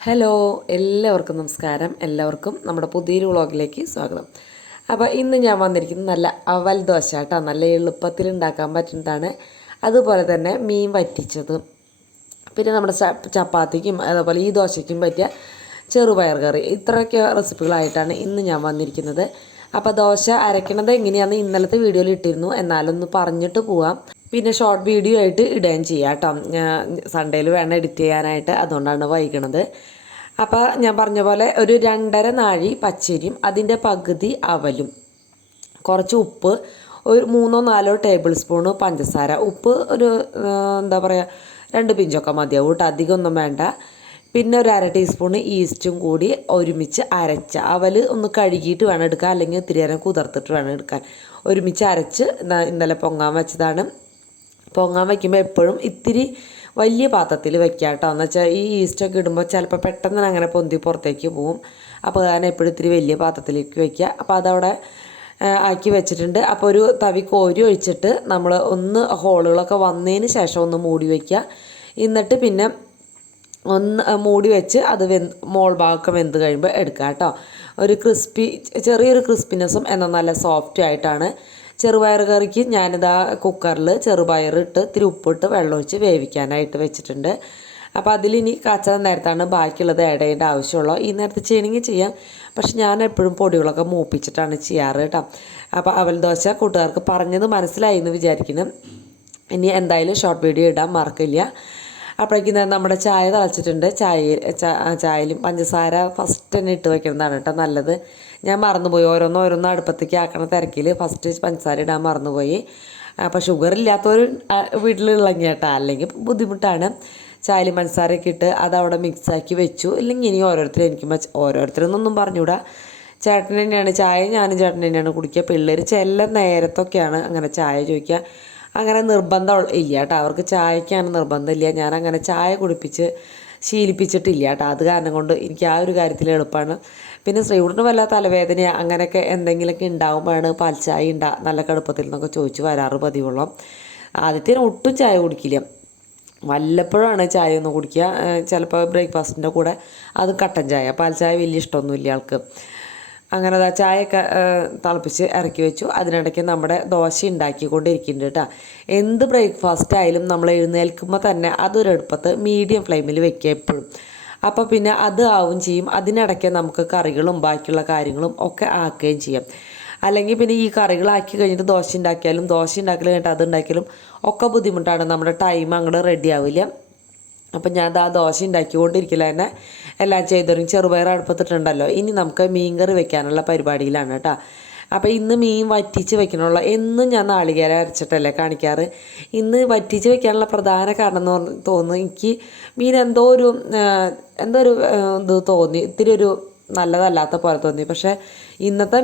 Hello, എല്ലാവർക്കും നമസ്കാരം. എല്ലാവർക്കും നമ്മുടെ പുതിയൊരു വ്ളോഗിലേക്ക് സ്വാഗതം. അപ്പോൾ ഇന്ന് ഞാൻ വന്നിരിക്കുന്നത് നല്ല അവൽ ദോശ കേട്ടോ. നല്ല എളുപ്പത്തിൽ ഉണ്ടാക്കാൻ പറ്റുന്നതാണ്. അതുപോലെ തന്നെ മീൻ വറ്റിച്ചത്, പിന്നെ നമ്മുടെ ചപ്പാത്തിക്കും അതുപോലെ ഈ ദോശയ്ക്കും പറ്റിയ ചെറുപയർ കറി, ഇത്രയൊക്കെ റെസിപ്പികളായിട്ടാണ് ഇന്ന് ഞാൻ വന്നിരിക്കുന്നത്. അപ്പോൾ ദോശ അരയ്ക്കണത് എങ്ങനെയാണെന്ന് ഇന്നലത്തെ വീഡിയോയിൽ ഇട്ടിരുന്നു, എന്നാലൊന്ന് പറഞ്ഞിട്ട് പോവാം. പിന്നെ ഷോർട്ട് വീഡിയോ ആയിട്ട് ഇടുകയും ചെയ്യാം കേട്ടോ. സൺഡേയിൽ വേണം എഡിറ്റ് ചെയ്യാനായിട്ട്, അതുകൊണ്ടാണ് വൈകണത്. അപ്പോൾ ഞാൻ പറഞ്ഞ പോലെ ഒരു 2.5 നാഴി പച്ചരിയും അതിൻ്റെ പകുതി അവലും, കുറച്ച് ഉപ്പ്, ഒരു 3-4 ടേബിൾ സ്പൂണ് പഞ്ചസാര. ഉപ്പ് ഒരു എന്താ പറയുക 2 പിഞ്ചൊക്കെ മതിയാവും കേട്ടോ, അധികമൊന്നും വേണ്ട. പിന്നെ ഒരു 1/2 ടീസ്പൂണ് ഈസ്റ്റും കൂടി ഒരുമിച്ച് അരച്ച അവൽ ഒന്ന് കഴുകിയിട്ട് വേണം എടുക്കാൻ, അല്ലെങ്കിൽ ഇത്തിരി നേരം കുതിർത്തിട്ട് വേണം എടുക്കാൻ. ഒരുമിച്ച് അരച്ച് ഇന്നലെ പൊങ്ങാൻ വെച്ചതാണ്. പൊങ്ങാൻ വയ്ക്കുമ്പോൾ എപ്പോഴും ഇത്തിരി വലിയ പാത്രത്തിൽ വെക്കുക കേട്ടോ. എന്ന് വെച്ചാൽ ഈ ഈസ്റ്റൊക്കെ ഇടുമ്പോൾ ചിലപ്പോൾ പെട്ടെന്ന് അങ്ങനെ പൊന്തി പുറത്തേക്ക് പോവും. അപ്പോൾ ഞാൻ എപ്പോഴും ഇത്തിരി വലിയ പാത്രത്തിലേക്ക് വയ്ക്കുക. അപ്പോൾ അതവിടെ ആക്കി വെച്ചിട്ടുണ്ട്. അപ്പോൾ ഒരു തവി കോരി ഒഴിച്ചിട്ട് നമ്മൾ ഒന്ന് ഹോളുകളൊക്കെ വന്നതിന് ശേഷം ഒന്ന് മൂടി വയ്ക്കുക. എന്നിട്ട് പിന്നെ ഒന്ന് മൂടി വെച്ച് അത് മോൾ ഭാഗമൊക്കെ വെന്ത് കഴിയുമ്പോൾ എടുക്കുക കേട്ടോ. ഒരു ചെറിയൊരു ക്രിസ്പിനെസ്സും എന്നാൽ നല്ല സോഫ്റ്റ് ആയിട്ടാണ്. ചെറുപയർ കറിക്ക് ഞാനിതാ കുക്കറിൽ ചെറുപയർ ഇട്ട് ഇത്തിരി ഉപ്പിട്ട് വെള്ളമൊഴിച്ച് വേവിക്കാനായിട്ട് വെച്ചിട്ടുണ്ട്. അപ്പോൾ അതിലിനി കാച്ച നേരത്താണ് ബാക്കിയുള്ളത് ആഡ് ചെയ്യേണ്ട ആവശ്യമുള്ളൂ. ഈ നേരത്തെ ചെയ്യണമെങ്കിൽ ചെയ്യാം, പക്ഷെ ഞാൻ എപ്പോഴും പൊടികളൊക്കെ മൂപ്പിച്ചിട്ടാണ് ചെയ്യാറ് കേട്ടോ. അപ്പോൾ അവൽ ദോശ കൂട്ടുകാർക്ക് പറഞ്ഞത് മനസ്സിലായി എന്ന് വിചാരിക്കുന്നു. ഇനി എന്തായാലും ഷോർട്ട് വീഡിയോ ഇടാൻ മറക്കില്ല. അപ്പോഴേക്കും നമ്മുടെ ചായ തിളച്ചിട്ടുണ്ട്. ചായയിലും പഞ്ചസാര ഫസ്റ്റ് തന്നെ ഇട്ട് വയ്ക്കുന്നതാണ് കേട്ടോ നല്ലത്. ഞാൻ മറന്നുപോയി, ഓരോന്ന് അടുപ്പത്തേക്ക് ആക്കണ തിരക്കിൽ ഫസ്റ്റ് പഞ്ചസാര ഇടാൻ മറന്നുപോയി. അപ്പോൾ ഷുഗർ ഇല്ലാത്തവർ വീട്ടിലുള്ളങ്ങി കേട്ടോ, അല്ലെങ്കിൽ ബുദ്ധിമുട്ടാണ്. ചായയിലും പഞ്ചസാരയൊക്കെ ഇട്ട് അതവിടെ മിക്സാക്കി വെച്ചു. ഇല്ലെങ്കിൽ ഇനി ഓരോരുത്തരൊന്നും പറഞ്ഞുകൂടാ. ചേട്ടൻ തന്നെയാണ് ചായ, ഞാനും ചേട്ടൻ തന്നെയാണ് കുടിക്കുക. പിള്ളേർ ചില നേരത്തൊക്കെയാണ് അങ്ങനെ ചായ ചോദിക്കുക. അങ്ങനെ നിർബന്ധം ഇല്ല കേട്ടോ, അവർക്ക് ചായക്കാണ് നിർബന്ധമില്ല. ഞാനങ്ങനെ ചായ കുടിപ്പിച്ച് ശീലിപ്പിച്ചിട്ടില്ല കേട്ടോ. അത് കാരണം കൊണ്ട് എനിക്ക് ആ ഒരു കാര്യത്തിൽ എളുപ്പമാണ്. പിന്നെ ശ്രീകുട്ടന് വല്ല തലവേദന അങ്ങനെയൊക്കെ എന്തെങ്കിലുമൊക്കെ ഉണ്ടാകുമ്പോഴാണ് പാൽച്ചായ നല്ല കടുപ്പത്തിൽ നിന്നൊക്കെ ചോദിച്ച് വരാറ് പതിവുള്ളൂ. ആദ്യത്തേന് ഒട്ടും ചായ കുടിക്കില്ല, വല്ലപ്പോഴാണ് ചായ ഒന്ന് കുടിക്കുക. ചിലപ്പോൾ ബ്രേക്ക്ഫാസ്റ്റിൻ്റെ കൂടെ അത് കട്ടൻ ചായ, പാൽച്ചായ വലിയ ഇഷ്ടമൊന്നുമില്ല ആൾക്ക്. അങ്ങനെ ചായയൊക്കെ തിളപ്പിച്ച് ഇറക്കി വെച്ചു. അതിനിടയ്ക്ക് നമ്മുടെ ദോശ ഉണ്ടാക്കിക്കൊണ്ടിരിക്കുന്നുണ്ട് കേട്ടോ. എന്ത് ബ്രേക്ക്ഫാസ്റ്റ് ആയാലും നമ്മൾ എഴുന്നേൽക്കുമ്പോൾ തന്നെ അതൊരെടുപ്പത്ത് മീഡിയം ഫ്ലെയിമിൽ വെക്കുക എപ്പോഴും. അപ്പോൾ പിന്നെ അത് ആവും ചെയ്യും. അതിനിടയ്ക്ക് നമുക്ക് കറികളും ബാക്കിയുള്ള കാര്യങ്ങളും ഒക്കെ ആക്കുകയും ചെയ്യാം. അല്ലെങ്കിൽ പിന്നെ ഈ കറികളാക്കി കഴിഞ്ഞിട്ട് ദോശ ഉണ്ടാക്കിയാലും കഴിഞ്ഞിട്ട് അത് ഉണ്ടാക്കിയാലും ഒക്കെ ബുദ്ധിമുട്ടാണ്. നമ്മുടെ ടൈം അങ്ങോട്ട് റെഡി ആവില്ല. അപ്പം ഞാൻ ദോശ ഉണ്ടാക്കിക്കൊണ്ടിരിക്കില്ല തന്നെ എല്ലാം ചെയ്തോരും. ചെറുപയർ അടുപ്പത്തിട്ടുണ്ടല്ലോ. ഇനി നമുക്ക് മീൻ കറി വെക്കാനുള്ള പരിപാടിയിലാണ് കേട്ടോ. അപ്പോൾ ഇന്ന് മീൻ വറ്റിച്ച് വെക്കണുള്ള, എന്നും ഞാൻ നാളികേരം അരച്ചിട്ടല്ലേ കാണിക്കാറ്. ഇന്ന് വറ്റിച്ച് വെക്കാനുള്ള പ്രധാന കാരണം എന്ന് തോന്നുന്നു, എനിക്ക് മീൻ എന്തോ ഒരു ഇത് തോന്നി, ഇത്തിരി ഒരു നല്ലതല്ലാത്ത പോലെ തോന്നി. പക്ഷേ ഇന്നത്തെ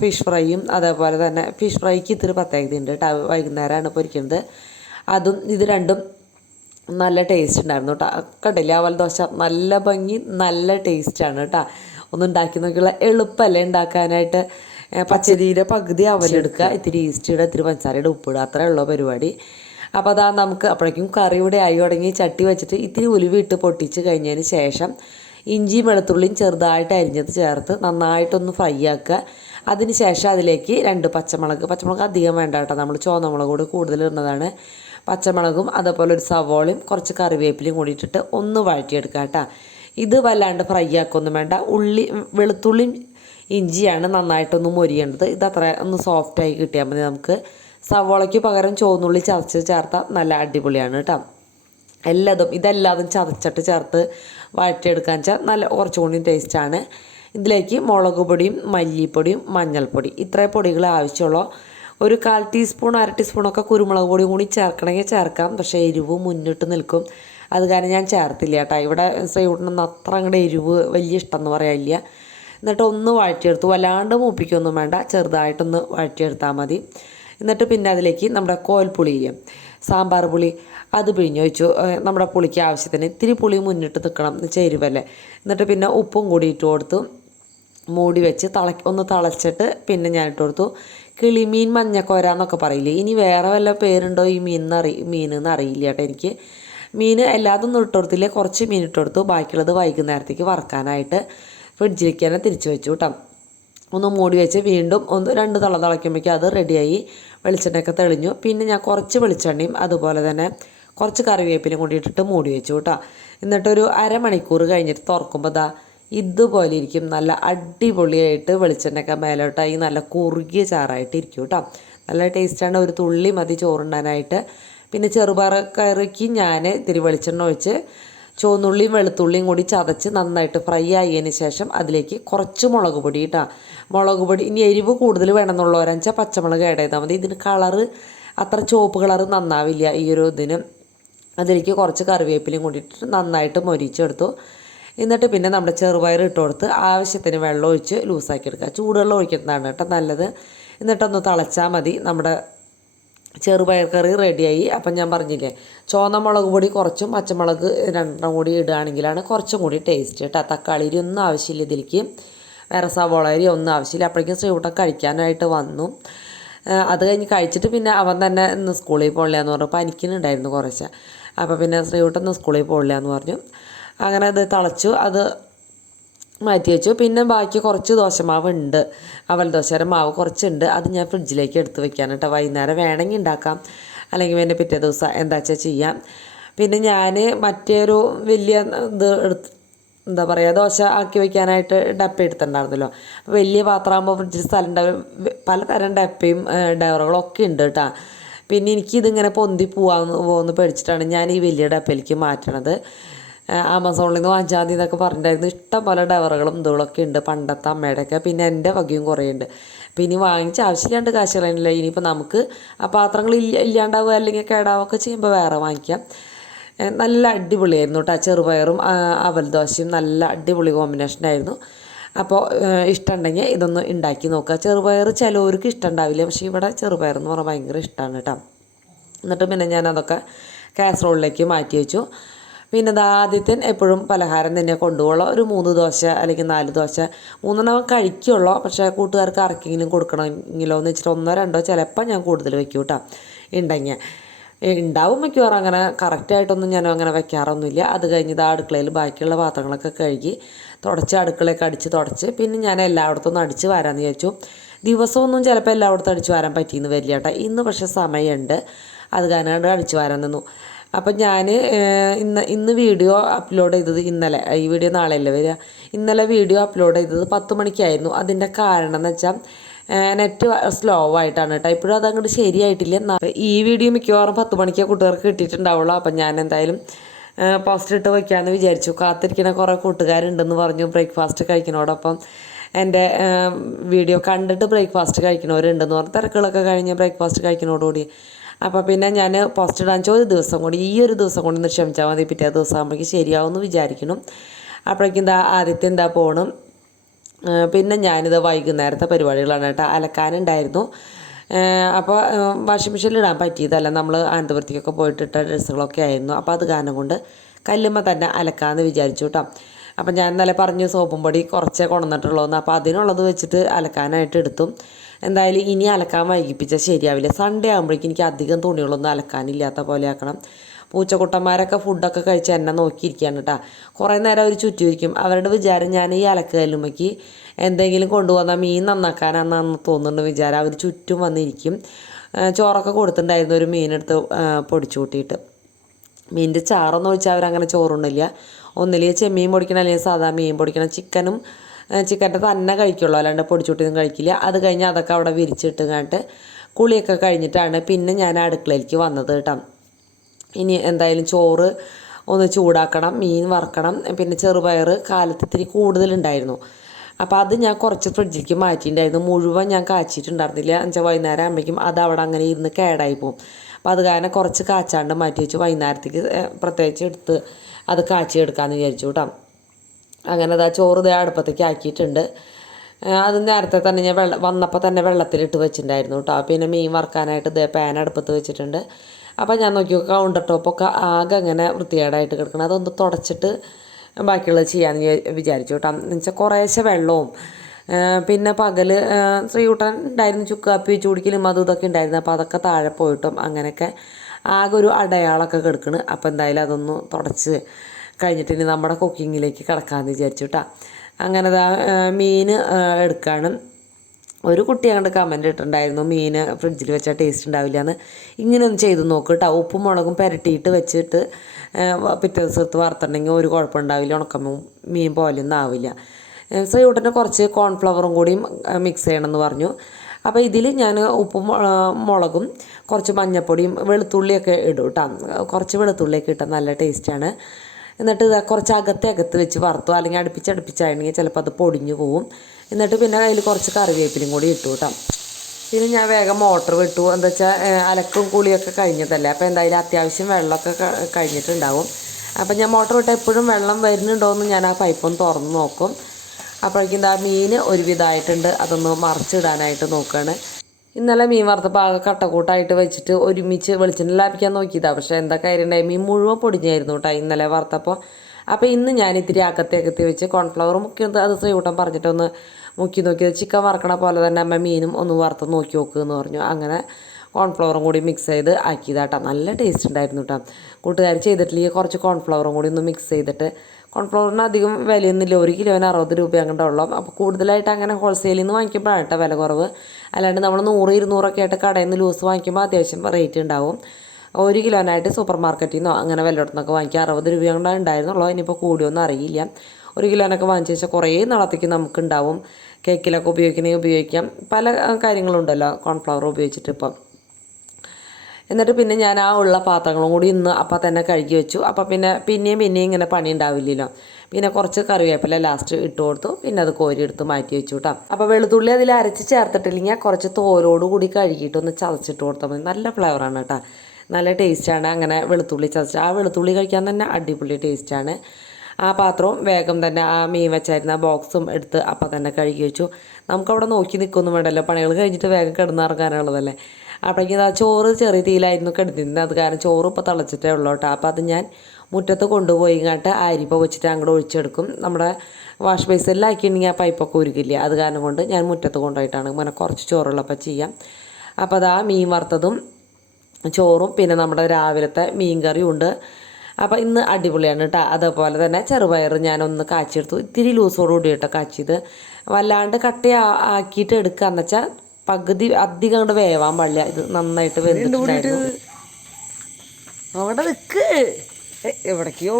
ഫിഷ് ഫ്രൈയും അതേപോലെ തന്നെ ഫിഷ് ഫ്രൈക്ക് ഇത്തിരി പ്രത്യേകതയുണ്ട് കേട്ടോ. വൈകുന്നേരമാണ് പൊരിക്കുന്നത്. അതും ഇത് രണ്ടും നല്ല ടേസ്റ്റ് ഉണ്ടായിരുന്നു കേട്ടോ. കണ്ടില്ലേ അവൽ ദോശ, നല്ല ഭംഗി, നല്ല ടേസ്റ്റാണ് കേട്ടോ. ഒന്ന് ഉണ്ടാക്കി നോക്കിയുള്ള എളുപ്പമല്ലേ ഉണ്ടാക്കാനായിട്ട്. പച്ചരിയുടെ പകുതി അവലെടുക്കുക, ഇത്തിരി ഈസ്റ്റിടുക, ഇത്തിരി പഞ്ചസാരയുടെ ഉപ്പിടുക, അത്രേ ഉള്ളൂ പരിപാടി. അപ്പോൾ അതാ നമുക്ക് അപ്പോഴേക്കും കറി ഇവിടെ ആയി തുടങ്ങി. ചട്ടി വെച്ചിട്ട് ഇത്തിരി ഉലുവിട്ട് പൊട്ടിച്ച് കഴിഞ്ഞതിന് ശേഷം ഇഞ്ചിയും വെളുത്തുള്ളിയും ചെറുതായിട്ട് അരിഞ്ഞത് ചേർത്ത് നന്നായിട്ടൊന്ന് ഫ്രൈ ആക്കുക. അതിന് ശേഷം അതിലേക്ക് 2 പച്ചമുളക് അധികം വേണ്ട കേട്ടോ, നമ്മൾ ചുവന്നമുളക് കൂടി കൂടുതൽ ഇടുന്നതാണ്. പച്ചമുളകും അതേപോലെ ഒരു സവോളയും കുറച്ച് കറിവേപ്പിലയും കൂടി ഇട്ടിട്ട് ഒന്ന് വഴറ്റിയെടുക്കുക കേട്ടോ. ഇത് വല്ലാണ്ട് ഫ്രൈ ആക്കൊന്നും വേണ്ട. വെളുത്തുള്ളിയും ഇഞ്ചിയാണ് നന്നായിട്ടൊന്ന് മൊരിയേണ്ടത്. ഇതത്ര ഒന്ന് സോഫ്റ്റായി കിട്ടിയാൽ മതി. നമുക്ക് സവോളയ്ക്ക് പകരം ചുവന്നുള്ളി ചതച്ച് ചേർത്താൽ നല്ല അടിപൊളിയാണ് കേട്ടോ. ഇതെല്ലാതും ചതച്ചിട്ട് ചേർത്ത് വഴറ്റിയെടുക്കാൻ വെച്ചാൽ നല്ല കുറച്ചുകൂടി ടേസ്റ്റാണ്. ഇതിലേക്ക് മുളക് പൊടിയും മല്ലിപ്പൊടിയും മഞ്ഞൾപ്പൊടി, ഇത്രയും പൊടികൾ ആവശ്യമുള്ളൂ. ഒരു 1/4 ടീസ്പൂൺ 1/2 ടീസ്പൂണൊക്കെ കുരുമുളക് പൊടിയും കൂടി ചേർക്കണമെങ്കിൽ ചേർക്കാം. പക്ഷേ എരിവ് മുന്നിട്ട് നിൽക്കും, അത് കാരണം ഞാൻ ചേർത്തില്ല കേട്ടോ. ഇവിടെ ശ്രീകുട്ടനൊന്നും അത്ര അങ്ങോട്ട് എരിവ് വലിയ ഇഷ്ടം എന്ന് പറയാനില്ല. എന്നിട്ട് ഒന്ന് വഴറ്റിയെടുത്തു. വല്ലാണ്ട് മൂപ്പിക്കൊന്നും വേണ്ട, ചെറുതായിട്ടൊന്ന് വഴറ്റിയെടുത്താൽ മതി. എന്നിട്ട് പിന്നെ അതിലേക്ക് നമ്മുടെ കോൽപ്പുളിയില്ലേ, സാമ്പാർ പുളി, അത് പിഴിഞ്ഞൊഴിച്ചു. നമ്മുടെ പുളിക്ക് ആവശ്യത്തിന് ഇത്തിരി പുളി മുന്നിട്ട് നിൽക്കണം, ചേരുവല്ലേ. എന്നിട്ട് പിന്നെ ഉപ്പും കൂടി ഇട്ട് കൊടുത്തു. മൂടി വെച്ച് ഒന്ന് തിളച്ചിട്ട് പിന്നെ ഞാൻ ഇട്ട് കൊടുത്തു കിളിമീൻ മഞ്ഞക്കോര എന്നൊക്കെ പറയില്ലേ. ഇനി വേറെ വല്ല പേരുണ്ടോ ഈ മീനെന്ന് അറിയില്ല കേട്ടോ എനിക്ക്. മീൻ എല്ലാതൊന്നും ഇട്ട് കൊടുത്തില്ല, കുറച്ച് മീൻ ഇട്ട് കൊടുത്തു. ബാക്കിയുള്ളത് വൈകുന്നേരത്തേക്ക് വറുക്കാനായിട്ട് ഫ്രിഡ്ജിലേക്ക് തന്നെ തിരിച്ചു വെച്ചു കേട്ടോ. ഒന്ന് മൂടി വെച്ച് വീണ്ടും ഒന്ന് 2 തള തിളയ്ക്കുമ്പോഴേക്കും അത് റെഡിയായി. വെളിച്ചെണ്ണയൊക്കെ തെളിഞ്ഞു. പിന്നെ ഞാൻ കുറച്ച് വെളിച്ചെണ്ണയും അതുപോലെ തന്നെ കുറച്ച് കറിവേപ്പിലും കൂടി ഇട്ടിട്ട് മൂടി വെച്ചു കേട്ടോ. എന്നിട്ടൊരു അരമണിക്കൂർ കഴിഞ്ഞിട്ട് തുറക്കുമ്പോൾ ഇതുപോലെ ഇരിക്കും. നല്ല അടിപൊളിയായിട്ട് വെളിച്ചെണ്ണയൊക്കെ മേലോട്ടായി നല്ല കുറുകിയ ചാറായിട്ട് ഇരിക്കും കേട്ടോ. നല്ല ടേസ്റ്റാണ്. ഒരു തുള്ളി മതി ചോറുണ്ടാനായിട്ട്. പിന്നെ ചെറുപയർ കറിക്ക് ഞാൻ ഇത്തിരി വെളിച്ചെണ്ണ ഒഴിച്ച് ചുവന്നുള്ളിയും വെളുത്തുള്ളിയും കൂടി ചതച്ച് നന്നായിട്ട് ഫ്രൈ ആയതിന് ശേഷം അതിലേക്ക് കുറച്ച് മുളക് പൊടി ഇട്ടാൽ മുളക് പൊടി. ഇനി എരിവ് കൂടുതൽ വേണമെന്നുള്ളവരഞ്ചാൽ പച്ചമുളക് ആഡ് ചെയ്താൽ മതി. ഇതിന് കളറ് അത്ര ചുവപ്പ് കളറ് നന്നാവില്ല ഈ ഒരു ഇതിന്. അതിലേക്ക് കുറച്ച് കറിവേപ്പിലയും കൂടി ഇട്ടിട്ട് നന്നായിട്ട് മൊരിച്ചെടുത്തു. എന്നിട്ട് പിന്നെ നമ്മുടെ ചെറുപയർ ഇട്ട് കൊടുത്ത് ആവശ്യത്തിന് വെള്ളം ഒഴിച്ച് ലൂസാക്കി എടുക്കുക. ചൂടുവെള്ളം ഒഴിക്കുന്നതാണ് കേട്ടോ നല്ലത്. എന്നിട്ടൊന്ന് തിളച്ചാൽ മതി. നമ്മുടെ ചെറുപയർ കറി റെഡിയായി. അപ്പം ഞാൻ പറഞ്ഞില്ലേ, ചുവന്ന മുളക് പൊടി കുറച്ചും പച്ചമുളക് 2 കൂടി ഇടുകയാണെങ്കിലാണ് കുറച്ചും കൂടി ടേസ്റ്റ് കേട്ടോ. തക്കാളി അരി ഒന്നും ആവശ്യമില്ല ഇതിലേക്ക്, വേറെ സവോള അരി ഒന്നും ആവശ്യമില്ല. അപ്പോഴേക്കും ശ്രീകുട്ടൻ കഴിക്കാനായിട്ട് വന്നു. അത് കഴിഞ്ഞ് കഴിച്ചിട്ട് പിന്നെ അവൻ തന്നെ ഇന്ന് സ്കൂളിൽ പോകില്ല എന്ന് പറഞ്ഞു. പനിക്കുന്നുണ്ടായിരുന്നു കുറച്ച്. അപ്പോൾ പിന്നെ ശ്രീകുട്ടൻ ഇന്ന് സ്കൂളിൽ പോകില്ല എന്ന് പറഞ്ഞു. അങ്ങനെ അത് തിളച്ചു, അത് മാറ്റി വെച്ചു. പിന്നെ ബാക്കി കുറച്ച് ദോശമാവ് ഉണ്ട്, അവൽ ദോശയുടെ മാവ് കുറച്ചുണ്ട്. അത് ഞാൻ ഫ്രിഡ്ജിലേക്ക് എടുത്ത് വെക്കാൻ കേട്ടോ. വൈകുന്നേരം വേണമെങ്കിൽ ഉണ്ടാക്കാം, അല്ലെങ്കിൽ പിന്നെ പിറ്റേ ദിവസം എന്താ വെച്ചാൽ ചെയ്യാം. പിന്നെ ഞാൻ മറ്റൊരു വലിയ ഇത് എന്താ പറയുക, ദോശ ആക്കി വയ്ക്കാനായിട്ട് ഡപ്പ എടുത്തിട്ടുണ്ടായിരുന്നല്ലോ. അപ്പോൾ വലിയ പാത്രമാകുമ്പോൾ ഫ്രിഡ്ജിൽ സ്ഥലം ഉണ്ടാവും. പലതരം ഡപ്പയും ഡയറുകളൊക്കെ ഉണ്ട് കേട്ടോ. പിന്നെ എനിക്കിതിങ്ങനെ പൊന്തി പോകുമെന്ന് പേടിച്ചിട്ടാണ് ഞാൻ ഈ വലിയ ഡപ്പയിലേക്ക് മാറ്റണത്. ആമസോണിൽ നിന്ന് വാങ്ങിച്ചാൽ മതി എന്നൊക്കെ പറഞ്ഞിട്ടുണ്ടായിരുന്നു. ഇഷ്ടം പോലെ ഡവറുകളും ഇതുകളൊക്കെ ഉണ്ട്, പണ്ടത്തെ അമ്മയുടെയൊക്കെ. പിന്നെ എൻ്റെ വകയും കുറേ ഉണ്ട്. അപ്പോൾ ഇനി വാങ്ങിച്ച ആവശ്യമില്ലാണ്ട് കാശ് കളയുന്നില്ല. ഇനിയിപ്പോൾ നമുക്ക് ആ പാത്രങ്ങൾ ഇല്ലാണ്ടാവുക അല്ലെങ്കിൽ കേടാവുകയൊക്കെ ചെയ്യുമ്പോൾ വേറെ വാങ്ങിക്കാം. നല്ല അടിപൊളിയായിരുന്നു കേട്ടോ. ചെറുപയറും അവൽ ദോശയും നല്ല അടിപൊളി കോമ്പിനേഷനായിരുന്നു. അപ്പോൾ ഇഷ്ടമുണ്ടെങ്കിൽ ഇതൊന്ന് ഉണ്ടാക്കി നോക്കുക. ചെറുപയർ ചിലവർക്ക് ഇഷ്ടമുണ്ടാവില്ല, പക്ഷേ ഇവിടെ ചെറുപയർ എന്ന് പറഞ്ഞാൽ ഭയങ്കര ഇഷ്ടമാണ് കേട്ടോ. എന്നിട്ട് പിന്നെ ഞാനതൊക്കെ കാസറോളിലേക്ക് മാറ്റി വെച്ചു. പിന്നെ ആദ്യത്തെ എപ്പോഴും പലഹാരം തന്നെ കൊണ്ടുപോകുള്ളൂ. ഒരു 3 ദോശ അല്ലെങ്കിൽ 4 ദോശ, 3 കഴിക്കുള്ളൂ. പക്ഷേ കൂട്ടുകാർക്ക് ആർക്കെങ്കിലും കൊടുക്കണമെങ്കിലോ എന്ന് വെച്ചിട്ട് 1-2 ചിലപ്പോൾ ഞാൻ കൂടുതൽ വെക്കും കേട്ടോ. ഉണ്ടാവും മിക്കവാറും. അങ്ങനെ കറക്റ്റായിട്ടൊന്നും ഞാൻ അങ്ങനെ വെക്കാറൊന്നുമില്ല. അത് കഴിഞ്ഞ് അടുക്കളയിൽ ബാക്കിയുള്ള പാത്രങ്ങളൊക്കെ കഴുകി തുടച്ച് അടുക്കളയൊക്കെ അടിച്ച് തുടച്ച് പിന്നെ ഞാൻ എല്ലായിടത്തും ഒന്ന് അടിച്ച് വരാമെന്ന് വിചാരിച്ചു. ദിവസമൊന്നും ചിലപ്പോൾ എല്ലായിടത്തും അടിച്ച് വരാൻ പറ്റിയെന്ന് വരില്ല കേട്ടോ. ഇന്ന് പക്ഷേ സമയമുണ്ട്, അത് കാരണം അടിച്ച് വരാൻ നിന്നു. അപ്പം ഞാൻ ഇന്ന് വീഡിയോ അപ്ലോഡ് ചെയ്തത് ഇന്നലെ, ഈ വീഡിയോ നാളെയല്ലേ വരിക. ഇന്നലെ വീഡിയോ അപ്ലോഡ് ചെയ്തത് 10 മണിക്കായിരുന്നു. അതിൻ്റെ കാരണം എന്ന് വെച്ചാൽ നെറ്റ് സ്ലോ ആയിട്ടാണ് കേട്ടോ. ഇപ്പോഴും അതങ്ങോട്ട് ശരിയായിട്ടില്ല. ഈ വീഡിയോ മിക്കവാറും 10 മണിക്ക് കൂട്ടുകാർക്ക് കിട്ടിയിട്ടുണ്ടാവുള്ളൂ. അപ്പം ഞാൻ എന്തായാലും പോസ്റ്റ് ഇട്ട് വയ്ക്കാമെന്ന് വിചാരിച്ചു. കാത്തിരിക്കുന്ന കുറേ കൂട്ടുകാരുണ്ടെന്ന് പറഞ്ഞു. ബ്രേക്ക്ഫാസ്റ്റ് കഴിക്കുന്നതോടൊപ്പം എൻ്റെ വീഡിയോ കണ്ടിട്ട് ബ്രേക്ക്ഫാസ്റ്റ് കഴിക്കുന്നവരുണ്ടെന്ന് പറഞ്ഞു. തിരക്കുകളൊക്കെ കഴിഞ്ഞ് ബ്രേക്ക്ഫാസ്റ്റ് കഴിക്കുന്നതോടുകൂടി അപ്പോൾ പിന്നെ ഞാൻ പോസ്റ്റ് ഇടാൻ ഒരു ദിവസം കൂടി, ഈ ഒരു ദിവസം കൂടി ഒന്ന് ക്ഷമിച്ചാൽ മതി. പിറ്റേ ദിവസം ആകുമ്പോഴേക്കും ശരിയാവുമെന്ന് വിചാരിക്കണം. അപ്പോഴേക്കും ആദ്യത്തെ പോകണം. പിന്നെ ഞാനിത് വൈകുന്നേരത്തെ പരിപാടികളാണ് കേട്ടോ. അലക്കാനുണ്ടായിരുന്നു. അപ്പോൾ വാഷിംഗ് മെഷീനിൽ ഇടാൻ പറ്റിയതല്ല, നമ്മൾ അനന്തപുരത്തേക്കൊക്കെ പോയിട്ടിട്ട ഡ്രസ്സുകളൊക്കെ ആയിരുന്നു. അപ്പോൾ അത് കാരണം കൊണ്ട് കല്ലുമ്മ തന്നെ അലക്കാമെന്ന് വിചാരിച്ചു കേട്ടോ. അപ്പം ഞാൻ ഇന്നലെ പറഞ്ഞു സോപ്പും പൊടി കുറച്ചേ കൊണ്ടുവന്നിട്ടുള്ളൂ. അപ്പോൾ അതിനുള്ളത് വെച്ചിട്ട് അലക്കാനായിട്ട് എടുത്തു. എന്തായാലും ഇനി അലക്കാൻ വൈകിപ്പിച്ചാൽ ശരിയാവില്ല. സൺഡേ ആകുമ്പോഴേക്കും എനിക്ക് അധികം തുണികളൊന്നും അലക്കാനില്ലാത്ത പോലെ ആക്കണം. പൂച്ചക്കുട്ടന്മാരൊക്കെ ഫുഡൊക്കെ കഴിച്ച് എന്നെ നോക്കിയിരിക്കുകയാണ് കേട്ടോ. കുറേ നേരം അവർ ചുറ്റുമിരിക്കും. അവരുടെ വിചാരം ഞാൻ ഈ അലക്കല്ലുമ്മയ്ക്ക് എന്തെങ്കിലും കൊണ്ടുവന്നാൽ മീൻ നന്നാക്കാനാണെന്ന് തോന്നുന്നുണ്ട് വിചാരം. അവർ ചുറ്റും വന്നിരിക്കും. ചോറൊക്കെ കൊടുത്തിട്ടുണ്ടായിരുന്നു, ഒരു മീനെടുത്ത് പൊടിച്ചു കൂട്ടിയിട്ട്. മീനിൻ്റെ ചാറൊന്നും ഒഴിച്ചാൽ അവരങ്ങനെ ചോറുണ്ടില്ല. ഒന്നില്ലെങ്കിൽ ചെമ്മീൻ പൊടിക്കണം, അല്ലെങ്കിൽ സാധാ മീൻ പൊടിക്കണം. ചിക്കൻ്റെ തന്നെ കഴിക്കുള്ളൂ, അല്ലാണ്ട് പൊടിച്ചുകൂട്ടിയൊന്നും കഴിക്കില്ല. അത് കഴിഞ്ഞ് അതൊക്കെ അവിടെ വിരിച്ചിട്ട് കണ്ടിട്ട് കുളിയൊക്കെ കഴിഞ്ഞിട്ടാണ് പിന്നെ ഞാൻ അടുക്കളയിലേക്ക് വന്നത് കേട്ടോ. ഇനി എന്തായാലും ചോറ് ഒന്ന് ചൂടാക്കണം, മീൻ വറക്കണം. പിന്നെ ചെറുപയർ കാലത്ത് ഇത്തിരി കൂടുതലുണ്ടായിരുന്നു. അപ്പോൾ അത് ഞാൻ കുറച്ച് ഫ്രിഡ്ജിലേക്ക് മാറ്റിയിട്ടുണ്ടായിരുന്നു. മുഴുവൻ ഞാൻ കാച്ചിട്ടുണ്ടായിരുന്നില്ല. എന്നുവെച്ചാൽ വൈകുന്നേരം ആകുമ്പോഴേക്കും അത് അവിടെ അങ്ങനെ ഇരുന്ന് കേടായി പോകും. അപ്പോൾ അത് കാരണം കുറച്ച് കാച്ചാണ്ട് മാറ്റി വെച്ചു. വൈകുന്നേരത്തേക്ക് പ്രത്യേകിച്ച് എടുത്ത് അത് കാച്ചിയെടുക്കാമെന്ന് വിചാരിച്ചു കേട്ടോ. അങ്ങനെ ചോറ് അടുപ്പത്തേക്ക് ആക്കിയിട്ടുണ്ട്. അത് നേരത്തെ തന്നെ ഞാൻ വന്നപ്പോൾ തന്നെ വെള്ളത്തിലിട്ട് വെച്ചിട്ടുണ്ടായിരുന്നു കേട്ടോ. പിന്നെ മീൻ വറുക്കാനായിട്ട് പാൻ അടുപ്പത്ത് വെച്ചിട്ടുണ്ട്. അപ്പോൾ ഞാൻ നോക്കി കൗണ്ടർ ടോപ്പൊക്കെ ആകെ അങ്ങനെ വൃത്തികേടായിട്ട് കിടക്കണം. അതൊന്ന് തുടച്ചിട്ട് ബാക്കിയുള്ളത് ചെയ്യാമെന്ന് വിചാരിച്ചു കേട്ടോ. എന്നുവെച്ചാൽ കുറേശ്ശെ വെള്ളവും പിന്നെ പകൽ ശ്രീകുട്ടൻ ഉണ്ടായിരുന്നു, ചുക്കാപ്പി ചൂടിക്കലും അതും ഇതൊക്കെ ഉണ്ടായിരുന്നു. അപ്പോൾ അതൊക്കെ താഴെ പോയിട്ടും അങ്ങനെയൊക്കെ ആകെ ഒരു അടയാളമൊക്കെ കിടക്കണ്. അപ്പോൾ എന്തായാലും അതൊന്ന് തുടച്ച് കഴിഞ്ഞിട്ട് ഇനി നമ്മുടെ കുക്കിങ്ങിലേക്ക് കിടക്കാമെന്ന് വിചാരിച്ചു കേട്ടോ. അങ്ങനെ മീൻ എടുക്കുകയാണ്. ഒരു കുട്ടി അങ്ങോട്ട് കമൻറ്റ് ഇട്ടിട്ടുണ്ടായിരുന്നു മീൻ ഫ്രിഡ്ജിൽ വെച്ചാൽ ടേസ്റ്റ് ഉണ്ടാവില്ല എന്ന്. ഇങ്ങനെ ഒന്ന് ചെയ്ത് നോക്ക് കേട്ടോ. ഉപ്പും മുളകും പുരട്ടിയിട്ട് വെച്ചിട്ട് പിറ്റേ ദിവസം എടുത്ത് വറുത്തിട്ടുണ്ടെങ്കിൽ ഒരു കുഴപ്പമുണ്ടാവില്ല. മീൻ പോലെയൊന്നും ആവില്ല. ശ്രീകുട്ടന് കുറച്ച് കോൺഫ്ലവറും കൂടി മിക്സ് ചെയ്യണമെന്ന് പറഞ്ഞു. അപ്പോൾ ഇതിൽ ഞാൻ ഉപ്പും മുളകും കുറച്ച് മഞ്ഞൾപ്പൊടിയും വെളുത്തുള്ളിയൊക്കെ ഇടും കേട്ടോ. കുറച്ച് വെളുത്തുള്ളിയൊക്കെ ഇട്ടാൽ നല്ല ടേസ്റ്റാണ്. എന്നിട്ട് കുറച്ച് അകത്ത് വെച്ച് വറുത്തു, അല്ലെങ്കിൽ അടുപ്പിച്ചായിരുന്നെങ്കിൽ ചിലപ്പോൾ അത് പൊടിഞ്ഞു പോവും. എന്നിട്ട് പിന്നെ അതിൽ കുറച്ച് കറിവേപ്പിലും കൂടി ഇട്ടു കേട്ടോ. പിന്നെ ഞാൻ വേഗം മോട്ടർ വിട്ടു. എന്താ വെച്ചാൽ അലക്കും കുളിയൊക്കെ കഴിഞ്ഞതല്ലേ, അപ്പോൾ എന്തായാലും അത്യാവശ്യം വെള്ളമൊക്കെ കഴിഞ്ഞിട്ടുണ്ടാവും. അപ്പം ഞാൻ മോട്ടർ വിട്ടാൽ എപ്പോഴും വെള്ളം വരുന്നുണ്ടോയെന്ന് ഞാൻ ആ പൈപ്പൊന്ന് തുറന്ന് നോക്കും. അപ്പോഴേക്കും എന്താ മീൻ ഒരുവിധമായിട്ടുണ്ട്. അതൊന്ന് മറിച്ചിടാനായിട്ട് നോക്കുകയാണ്. ഇന്നലെ മീൻ വറുത്തപ്പോൾ ആകെ കട്ടക്കൂട്ടായിട്ട് വെച്ചിട്ട് ഒരുമിച്ച് വെളിച്ചെണ്ണ ലാഭിക്കാൻ നോക്കിയതാണ്. പക്ഷേ എന്താ കാര്യം ഉണ്ടായി, മീൻ മുഴുവൻ പൊടിഞ്ഞായിരുന്നു കേട്ടോ ഇന്നലെ വറുത്തപ്പോൾ. അപ്പോൾ ഇന്ന് ഞാൻ ഇത്തിരി അകത്തി വെച്ച് കോൺഫ്ലവർ മുക്കിയത് അത് ശ്രീകുട്ടൻ പറഞ്ഞിട്ടൊന്ന് മുക്കി നോക്കിയത്. ചിക്കൻ വറക്കണ പോലെ തന്നെ അമ്മ മീനും ഒന്ന് വറുത്ത് നോക്കി നോക്കുമെന്ന് പറഞ്ഞു. അങ്ങനെ കോൺഫ്ലവറും കൂടി മിക്സ് ചെയ്ത് ആക്കിയതാട്ടോ. നല്ല ടേസ്റ്റ് ഉണ്ടായിരുന്നു കേട്ടോ. കൂട്ടുകാർ ചെയ്തിട്ടില്ലെങ്കിൽ കുറച്ച് കോൺഫ്ലവറും കൂടി ഒന്ന് മിക്സ് ചെയ്തിട്ട്, കോൺഫ്ലവറിന് അധികം വിലയൊന്നുമില്ല, 1 കിലോന് 60 രൂപ അങ്ങോട്ട് ഉള്ളൂ. അപ്പോൾ കൂടുതലായിട്ട് അങ്ങനെ ഹോൾസെയിലിൽ നിന്ന് വാങ്ങിക്കുമ്പോഴാണ് കേട്ടോ വില കുറവ്. അല്ലാണ്ട് നമ്മൾ 100-200 ആയിട്ട് കടയിൽ നിന്ന് ലൂസ് വാങ്ങിക്കുമ്പോൾ അത്യാവശ്യം റേറ്റ് ഉണ്ടാവും. 1 കിലോനായിട്ട് സൂപ്പർ മാർക്കറ്റിൽ നിന്നോ അങ്ങനെ വല്ലയിടത്തുനിന്നൊക്കെ വാങ്ങിക്കുക 60 രൂപ കൊണ്ടാണ് ഉണ്ടായിരുന്നുള്ളൂ. ഇനിയിപ്പോൾ കൂടിയൊന്നും അറിയില്ല. 1 കിലോനൊക്കെ വാങ്ങിച്ചു വെച്ചാൽ കുറേ നാളത്തേക്ക് നമുക്കുണ്ടാവും. കേക്കിലൊക്കെ ഉപയോഗിക്കാം. പല കാര്യങ്ങളുണ്ടല്ലോ കോൺഫ്ലവർ ഉപയോഗിച്ചിട്ട് ഇപ്പം. എന്നിട്ട് പിന്നെ ഞാൻ ആ ഉള്ള പാത്രങ്ങളും കൂടി ഇന്ന് അപ്പം തന്നെ കഴുകി വെച്ചു. അപ്പം പിന്നെയും ഇങ്ങനെ പണി ഉണ്ടാവില്ലല്ലോ. പിന്നെ കുറച്ച് കറിവേപ്പില ലാസ്റ്റ് ഇട്ട് കൊടുത്തു. പിന്നെ അത് കോരിയെടുത്ത് മാറ്റി വെച്ചു കേട്ടോ. അപ്പോൾ വെളുത്തുള്ളി അതിൽ അരച്ച് ചേർത്തിട്ടില്ലെങ്കിൽ കുറച്ച് തോലോട് കൂടി കഴുകിയിട്ട് ഒന്ന് ചതച്ചിട്ട് കൊടുത്താൽ മതി. നല്ല ഫ്ലേവറാണ് കേട്ടോ, നല്ല ടേസ്റ്റാണ്. അങ്ങനെ വെളുത്തുള്ളി ചതച്ച് ആ വെളുത്തുള്ളി കഴിക്കാൻ തന്നെ അടിപൊളി ടേസ്റ്റാണ്. ആ പാത്രവും വേഗം തന്നെ ആ മീൻ വെച്ചായിരുന്ന ബോക്സും എടുത്ത് അപ്പം തന്നെ കഴുകി വെച്ചു. നമുക്കവിടെ നോക്കി നിൽക്കൊന്നും വേണ്ടല്ലോ, പണികൾ കഴിഞ്ഞിട്ട് വേഗം കിടന്നിറങ്ങാനുള്ളതല്ലേ. അപ്പോഴേക്കും ആ ചോറ് ചെറിയ തീയിലായിരുന്നു കിടന്നിരുന്നത്. അത് കാരണം ചോറ് ഇപ്പോൾ തിളച്ചിട്ടേ ഉള്ളൂ കേട്ടോ. അപ്പോൾ അത് ഞാൻ മുറ്റത്ത് കൊണ്ടുപോയി ഇങ്ങോട്ട് അരിപ്പ വെച്ചിട്ട് അങ്ങോട്ട് ഒഴിച്ചെടുക്കും. നമ്മുടെ വാഷ് ബേസിലാക്കിയിട്ടുണ്ടെങ്കിൽ ആ പൈപ്പൊക്കെ ഉരുകില്ല. അത് കാരണം കൊണ്ട് ഞാൻ മുറ്റത്ത് കൊണ്ടുപോയിട്ടാണ് ഇങ്ങനെ കുറച്ച് ചോറുള്ളപ്പോൾ ചെയ്യാം. അപ്പോൾ അത് ആ മീൻ വറുത്തതും ചോറും പിന്നെ നമ്മുടെ രാവിലത്തെ മീൻ കറിയും ഉണ്ട്. അപ്പോൾ ഇന്ന് അടിപൊളിയാണ് കേട്ടോ. അതേപോലെ തന്നെ ചെറുപയർ ഞാനൊന്ന് കാച്ചിയെടുത്തു. ഇത്തിരി ലൂസോടുകൂടി കേട്ടോ കാച്ചിയത്. വല്ലാണ്ട് ആക്കിയിട്ട് എടുക്കാന്ന് വെച്ചാൽ പകുതി അധികം അങ്ങോട്ട് വേവാൻ പാടില്ല. ഇത് നന്നായിട്ട് വെന്തിട്ടുണ്ടായിരുന്നു. അവിടെ നിൽക്ക് എവിടേക്കോ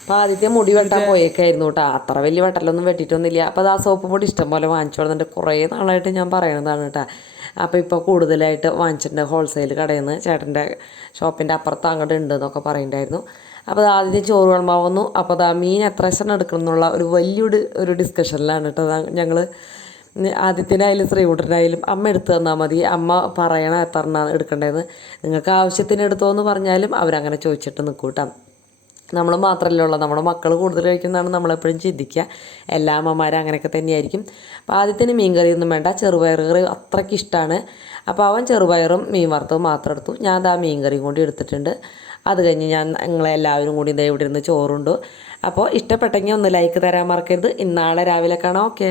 അപ്പോൾ ആദ്യത്തെ മുടി വെട്ടാൻ പോയേക്കായിരുന്നു കേട്ടോ. അത്ര വലിയ വെട്ടലൊന്നും വെട്ടിയിട്ടൊന്നുമില്ല. അപ്പോൾ അത് ആ സോപ്പ് പൊടി ഇഷ്ടം പോലെ വാങ്ങിച്ചു കൊടുത്തിട്ട് കുറേ നാളായിട്ട് ഞാൻ പറയണതാണ് കേട്ടോ. അപ്പോൾ ഇപ്പോൾ കൂടുതലായിട്ട് വാങ്ങിച്ചിട്ടുണ്ട് ഹോൾസെയിൽ കടയിൽ നിന്ന്. ചേട്ടൻ്റെ ഷോപ്പിൻ്റെ അപ്പുറത്ത് അങ്ങോട്ട് ഉണ്ട് എന്നൊക്കെ പറയുന്നുണ്ടായിരുന്നു. അപ്പോൾ ആദ്യത്തെ ചോറ് വിളമ്പാവുന്നു. അപ്പോൾ അത് മീൻ എത്ര എണ്ണം എടുക്കണം എന്നുള്ള ഒരു ഡിസ്കഷനിലാണ് കേട്ടോ ഞങ്ങൾ. ആദ്യത്തിനായാലും ശ്രീകുട്ടനായാലും അമ്മ എടുത്തു തന്നാൽ മതി, അമ്മ പറയണം എത്ര എണ്ണം എടുക്കേണ്ടതെന്ന്. നിങ്ങൾക്ക് ആവശ്യത്തിന് എടുത്തോ എന്ന് പറഞ്ഞാലും അവരങ്ങനെ ചോദിച്ചിട്ട് നിൽക്കും കേട്ടോ. നമ്മൾ മാത്രമല്ല ഉള്ളത്, നമ്മുടെ മക്കൾ കൂടുതൽ കഴിക്കുന്നതാണ് നമ്മളെപ്പോഴും ചിന്തിക്കുക. എല്ലാ അമ്മമാരും അങ്ങനെയൊക്കെ തന്നെയായിരിക്കും. അപ്പോൾ ആദ്യത്തിന് മീൻ കറിയൊന്നും വേണ്ട, ചെറുപയർ കറി അത്രയ്ക്ക് ഇഷ്ടമാണ്. അപ്പോൾ അവൻ ചെറുപയറും മീൻ വറുത്തതും മാത്രം എടുത്തു. ഞാൻ ആ മീൻ കറിയും കൂടി എടുത്തിട്ടുണ്ട്. അത് കഴിഞ്ഞ് നിങ്ങളെല്ലാവരും കൂടി ഇവിടെ ഇരുന്ന് ചോറുണ്ടു. അപ്പോൾ ഇഷ്ടപ്പെട്ടെങ്കിൽ ഒന്ന് ലൈക്ക് തരാൻ മറക്കരുത്. നാളെ രാവിലെ കാണാം. ഓക്കേ.